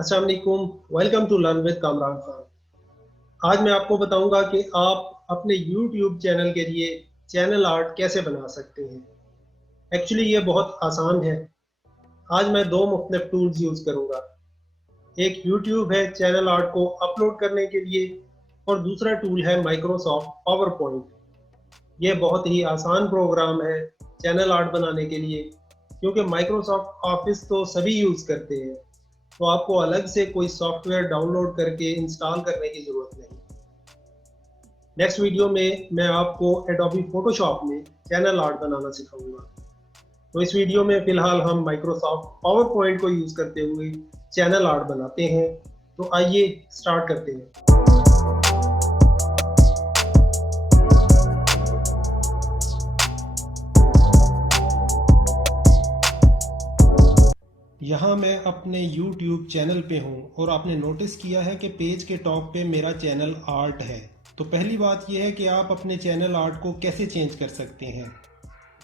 अस्सलाम वालेकुम। Welcome to learn with Kamran Khan. आज मैं आपको बताऊंगा कि आप अपने YouTube चैनल के लिए चैनल आर्ट कैसे बना सकते हैं। एक्चुअली ये बहुत आसान है। आज मैं दो मुख्तलिफ टूल्स यूज़ करूंगा। एक YouTube है चैनल आर्ट को अपलोड करने के लिए और दूसरा टूल है माइक्रोसॉफ्ट पावर पॉइंट। ये बहुत ही आसान प्रोग्राम है चैनल आर्ट बनाने के लिए, क्योंकि माइक्रोसॉफ्ट ऑफिस तो सभी यूज़ करते हैं, तो आपको अलग से कोई सॉफ्टवेयर डाउनलोड करके इंस्टॉल करने की ज़रूरत नहीं। नेक्स्ट वीडियो में मैं आपको एडोबी फोटोशॉप में चैनल आर्ट बनाना सिखाऊंगा। तो इस वीडियो में फ़िलहाल हम माइक्रोसॉफ्ट पावर पॉइंट को यूज़ करते हुए चैनल आर्ट बनाते हैं। तो आइए स्टार्ट करते हैं। यहाँ मैं अपने YouTube चैनल पे हूँ और आपने नोटिस किया है कि पेज के टॉप पे मेरा चैनल आर्ट है। तो पहली बात यह है कि आप अपने चैनल आर्ट को कैसे चेंज कर सकते हैं।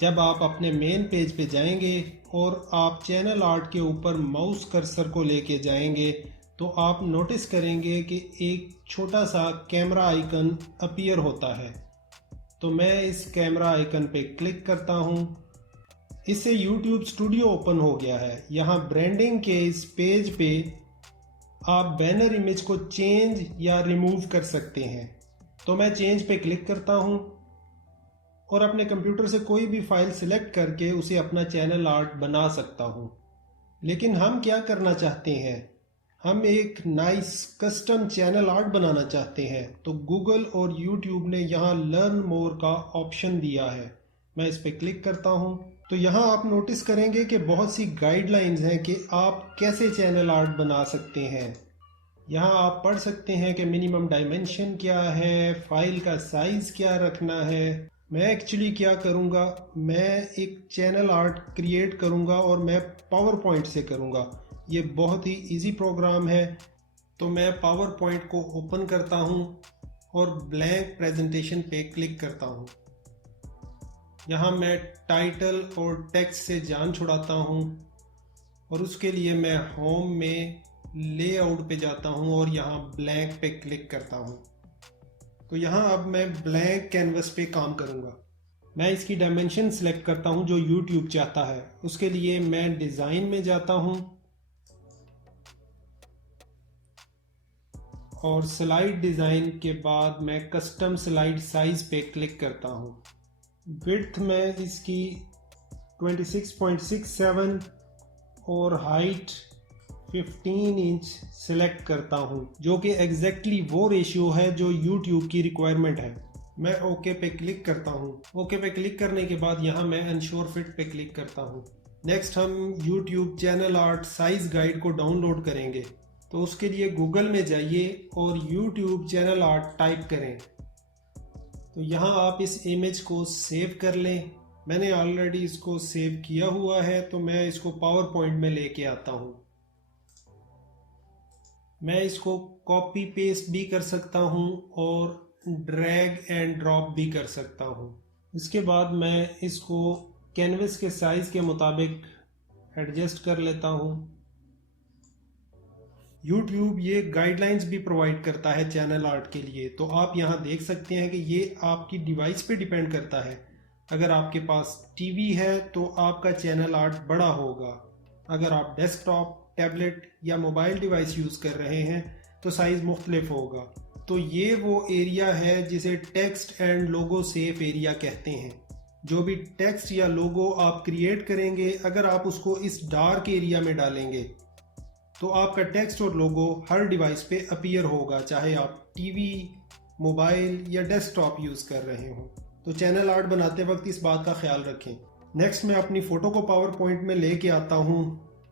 जब आप अपने मेन पेज पे जाएंगे और आप चैनल आर्ट के ऊपर माउस कर्सर को लेके जाएंगे तो आप नोटिस करेंगे कि एक छोटा सा कैमरा आइकन अपीयर होता है। तो मैं इस कैमरा आइकन पे क्लिक करता हूँ। इससे YouTube स्टूडियो ओपन हो गया है। यहाँ ब्रांडिंग के इस पेज पे आप बैनर इमेज को चेंज या रिमूव कर सकते हैं। तो मैं चेंज पे क्लिक करता हूँ और अपने कंप्यूटर से कोई भी फाइल सिलेक्ट करके उसे अपना चैनल आर्ट बना सकता हूँ। लेकिन हम क्या करना चाहते हैं, हम एक नाइस कस्टम चैनल आर्ट बनाना चाहते हैं। तो गूगल और YouTube ने यहाँ लर्न मोर का ऑप्शन दिया है। मैं इस पर क्लिक करता हूँ तो यहाँ आप नोटिस करेंगे कि बहुत सी गाइडलाइंस हैं कि आप कैसे चैनल आर्ट बना सकते हैं। यहाँ आप पढ़ सकते हैं कि मिनिमम डायमेंशन क्या है, फाइल का साइज़ क्या रखना है। मैं एक्चुअली क्या करूँगा, मैं एक चैनल आर्ट क्रिएट करूँगा और मैं पावर पॉइंट से करूँगा। ये बहुत ही इजी प्रोग्राम है। तो मैं पावर पॉइंट को ओपन करता हूँ और ब्लैंक प्रेजेंटेशन पे क्लिक करता हूँ। यहाँ मैं टाइटल और टेक्स्ट से जान छुड़ाता हूँ और उसके लिए मैं होम में लेआउट पे जाता हूँ और यहाँ ब्लैंक पे क्लिक करता हूँ। तो यहाँ अब मैं ब्लैंक कैनवस पे काम करूँगा। मैं इसकी डायमेंशन सेलेक्ट करता हूँ जो YouTube चाहता है। उसके लिए मैं डिज़ाइन में जाता हूँ और स्लाइड डिज़ाइन के बाद मैं कस्टम स्लाइड साइज़ पे क्लिक करता हूँ। विड्थ में इसकी 26.67 और हाइट 15 इंच सिलेक्ट करता हूँ, जो कि एग्जैक्टली वो रेशियो है जो YouTube की रिक्वायरमेंट है। मैं ओके पे क्लिक करता हूँ। ओके पे क्लिक करने के बाद यहाँ मैं एंश्योर फिट पे क्लिक करता हूँ। नेक्स्ट हम YouTube channel art size guide को डाउनलोड करेंगे। तो उसके लिए गूगल में जाइए और YouTube चैनल आर्ट टाइप करें। तो यहाँ आप इस इमेज को सेव कर लें। मैंने ऑलरेडी इसको सेव किया हुआ है, तो मैं इसको पावर पॉइंट में लेके आता हूँ। मैं इसको कॉपी पेस्ट भी कर सकता हूँ और ड्रैग एंड ड्रॉप भी कर सकता हूँ। इसके बाद मैं इसको कैनवस के साइज़ के मुताबिक एडजस्ट कर लेता हूँ। YouTube ये गाइडलाइंस भी प्रोवाइड करता है चैनल आर्ट के लिए। तो आप यहाँ देख सकते हैं कि ये आपकी डिवाइस पे डिपेंड करता है। अगर आपके पास टीवी है तो आपका चैनल आर्ट बड़ा होगा। अगर आप डेस्कटॉप, टैबलेट या मोबाइल डिवाइस यूज़ कर रहे हैं तो साइज़ मुख्तलिफ होगा। तो ये वो एरिया है जिसे text and logo safe area कहते हैं। जो भी टेक्स्ट या लोगो आप क्रिएट करेंगे, अगर आप उसको इस डार्क एरिया में डालेंगे तो आपका टेक्स्ट और लोगो हर डिवाइस पे अपीयर होगा, चाहे आप टीवी, मोबाइल या डेस्कटॉप यूज़ कर रहे हो। तो चैनल आर्ट बनाते वक्त इस बात का ख्याल रखें। नेक्स्ट मैं अपनी फ़ोटो को पावर पॉइंट में लेके आता हूँ,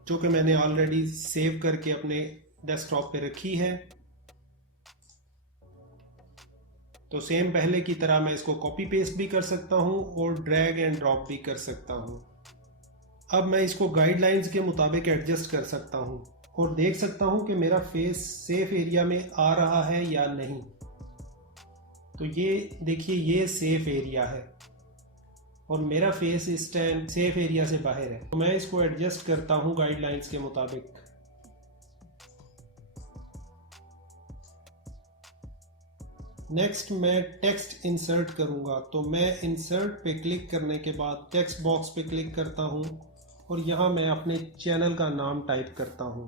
जो कि मैंने ऑलरेडी सेव करके अपने डेस्कटॉप पे रखी है। तो सेम पहले की तरह मैं इसको कॉपी पेस्ट भी कर सकता हूँ और ड्रैग एंड ड्रॉप भी कर सकता हूँ। अब मैं इसको गाइडलाइंस के मुताबिक एडजस्ट कर सकता हूँ और देख सकता हूँ कि मेरा फेस सेफ एरिया में आ रहा है या नहीं। तो ये देखिए, ये सेफ एरिया है और मेरा फेस इस टाइम सेफ एरिया से बाहर है। तो मैं इसको एडजस्ट करता हूँ गाइडलाइंस के मुताबिक। नेक्स्ट मैं टेक्स्ट इंसर्ट करूँगा, तो मैं इंसर्ट पे क्लिक करने के बाद टेक्स्ट बॉक्स पे क्लिक करता हूँ और यहाँ मैं अपने चैनल का नाम टाइप करता हूँ।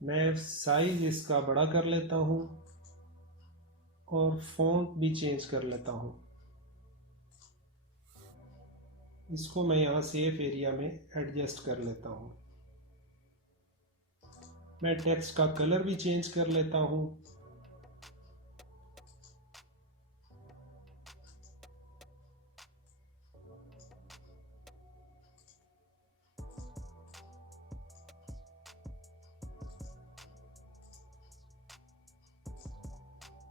मैं साइज इसका बड़ा कर लेता हूँ और फॉन्ट भी चेंज कर लेता हूँ। इसको मैं यहाँ सेफ एरिया में एडजस्ट कर लेता हूँ। मैं टेक्स्ट का कलर भी चेंज कर लेता हूँ।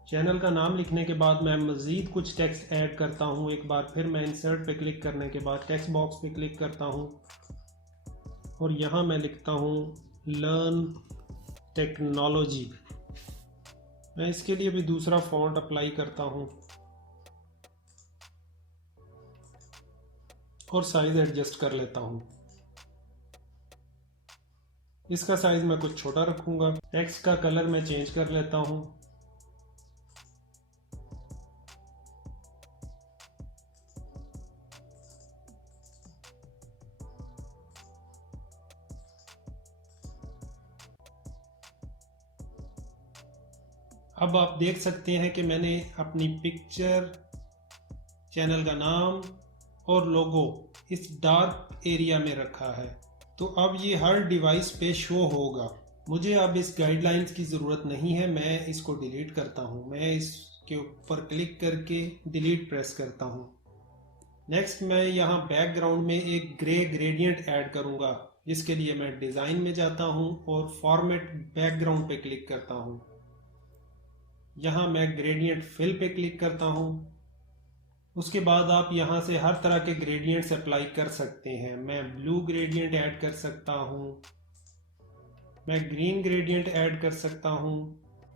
चैनल का नाम लिखने के बाद मैं मज़ीद कुछ टेक्स्ट ऐड करता हूँ। एक बार फिर मैं इंसर्ट पे क्लिक करने के बाद टेक्स्ट बॉक्स पे क्लिक करता हूँ और यहाँ मैं लिखता हूँ लर्न टेक्नोलॉजी। मैं इसके लिए भी दूसरा फॉन्ट अप्लाई करता हूँ और साइज एडजस्ट कर लेता हूँ। इसका साइज मैं कुछ छोटा रखूँगा। टेक्स्ट का कलर मैं चेंज कर लेता हूँ। अब आप देख सकते हैं कि मैंने अपनी पिक्चर, चैनल का नाम और लोगो इस डार्क एरिया में रखा है। तो अब ये हर डिवाइस पे शो होगा। मुझे अब इस गाइडलाइंस की ज़रूरत नहीं है, मैं इसको डिलीट करता हूँ। मैं इसके ऊपर क्लिक करके डिलीट प्रेस करता हूँ। नेक्स्ट मैं यहाँ बैकग्राउंड में एक ग्रे ग्रेडियंट ऐड करूँगा, जिसके लिए मैं डिज़ाइन में जाता हूँ और फॉर्मेट बैकग्राउंड पे क्लिक करता हूँ। यहाँ मैं ग्रेडियंट फिल पे क्लिक करता हूँ। उसके बाद आप यहाँ से हर तरह के ग्रेडियंट्स अप्लाई कर सकते हैं। मैं ब्लू ग्रेडियंट ऐड कर सकता हूँ, मैं ग्रीन ग्रेडियंट ऐड कर सकता हूँ।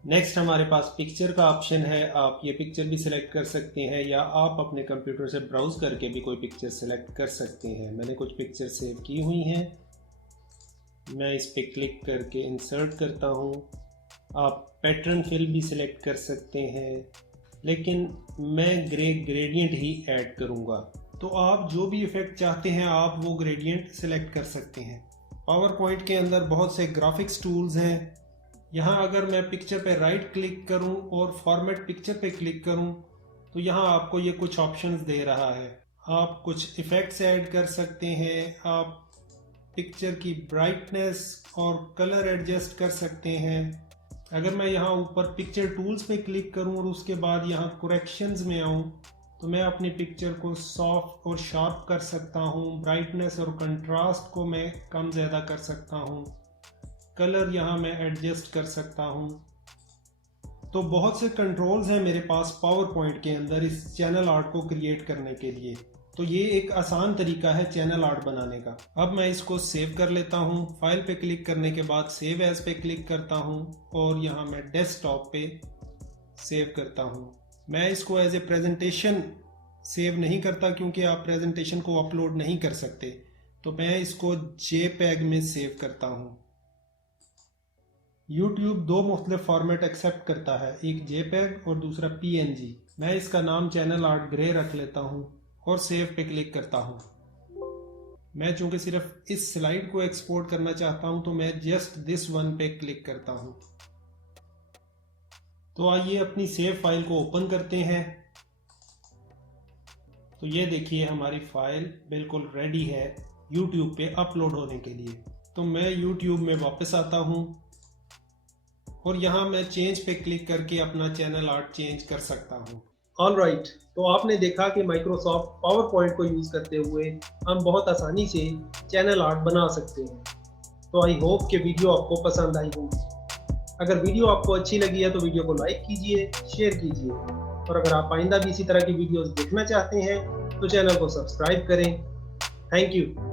नेक्स्ट हमारे पास पिक्चर का ऑप्शन है। आप ये पिक्चर भी सिलेक्ट कर सकते हैं या आप अपने कंप्यूटर से ब्राउज करके भी कोई पिक्चर सिलेक्ट कर सकते हैं। मैंने कुछ पिक्चर सेव की हुई हैं। मैं इस पर क्लिक करके इंसर्ट करता हूँ। आप पैटर्न फिल भी सिलेक्ट कर सकते हैं, लेकिन मैं ग्रे ग्रेडियंट ही ऐड करूँगा। तो आप जो भी इफ़ेक्ट चाहते हैं आप वो ग्रेडियंट सिलेक्ट कर सकते हैं। पावर पॉइंट के अंदर बहुत से ग्राफिक्स टूल्स हैं। यहाँ अगर मैं पिक्चर पे राइट क्लिक करूँ और फॉर्मेट पिक्चर पे क्लिक करूँ तो यहाँ आपको ये कुछ ऑप्शंस दे रहा है। आप कुछ इफ़ेक्ट्स ऐड कर सकते हैं, आप पिक्चर की ब्राइटनेस और कलर एडजस्ट कर सकते हैं। अगर मैं यहाँ ऊपर पिक्चर टूल्स पे क्लिक करूँ और उसके बाद यहाँ करेक्शंस में आऊँ तो मैं अपनी पिक्चर को सॉफ्ट और शार्प कर सकता हूँ। ब्राइटनेस और कंट्रास्ट को मैं कम ज़्यादा कर सकता हूँ। कलर यहाँ मैं एडजस्ट कर सकता हूँ। तो बहुत से कंट्रोल्स हैं मेरे पास पावर पॉइंट के अंदर इस चैनल आर्ट को क्रिएट करने के लिए। तो ये एक आसान तरीका है चैनल आर्ट बनाने का। अब मैं इसको सेव कर लेता हूँ। फाइल पे क्लिक करने के बाद सेव एज पे क्लिक करता हूँ और यहाँ मैं डेस्कटॉप पे सेव करता हूँ। मैं इसको एज ए प्रेजेंटेशन सेव नहीं करता क्योंकि आप प्रेजेंटेशन को अपलोड नहीं कर सकते, तो मैं इसको JPEG में सेव करता हूँ। YouTube दो मुख्तलिफ फॉर्मेट एक्सेप्ट करता है, एक JPEG और दूसरा PNG। मैं इसका नाम चैनल आर्ट ग्रे रख लेता हूँ और सेव पे क्लिक करता हूँ। मैं चूंकि सिर्फ इस स्लाइड को एक्सपोर्ट करना चाहता हूँ तो मैं जस्ट दिस वन पे क्लिक करता हूँ। तो आइए अपनी सेव फाइल को ओपन करते हैं। तो ये देखिए हमारी फाइल बिल्कुल रेडी है YouTube पे अपलोड होने के लिए। तो मैं YouTube में वापस आता हूँ और यहाँ मैं चेंज पे क्लिक करके अपना चैनल आर्ट चेंज कर सकता हूँ। ऑलराइट, तो आपने देखा कि माइक्रोसॉफ्ट पावर पॉइंट को यूज़ करते हुए हम बहुत आसानी से चैनल आर्ट बना सकते हैं। तो आई होप कि वीडियो आपको पसंद आई होगी। अगर वीडियो आपको अच्छी लगी है तो वीडियो को लाइक कीजिए, शेयर कीजिए और अगर आप आइंदा भी इसी तरह की वीडियोस देखना चाहते हैं तो चैनल को सब्सक्राइब करें। Thank you.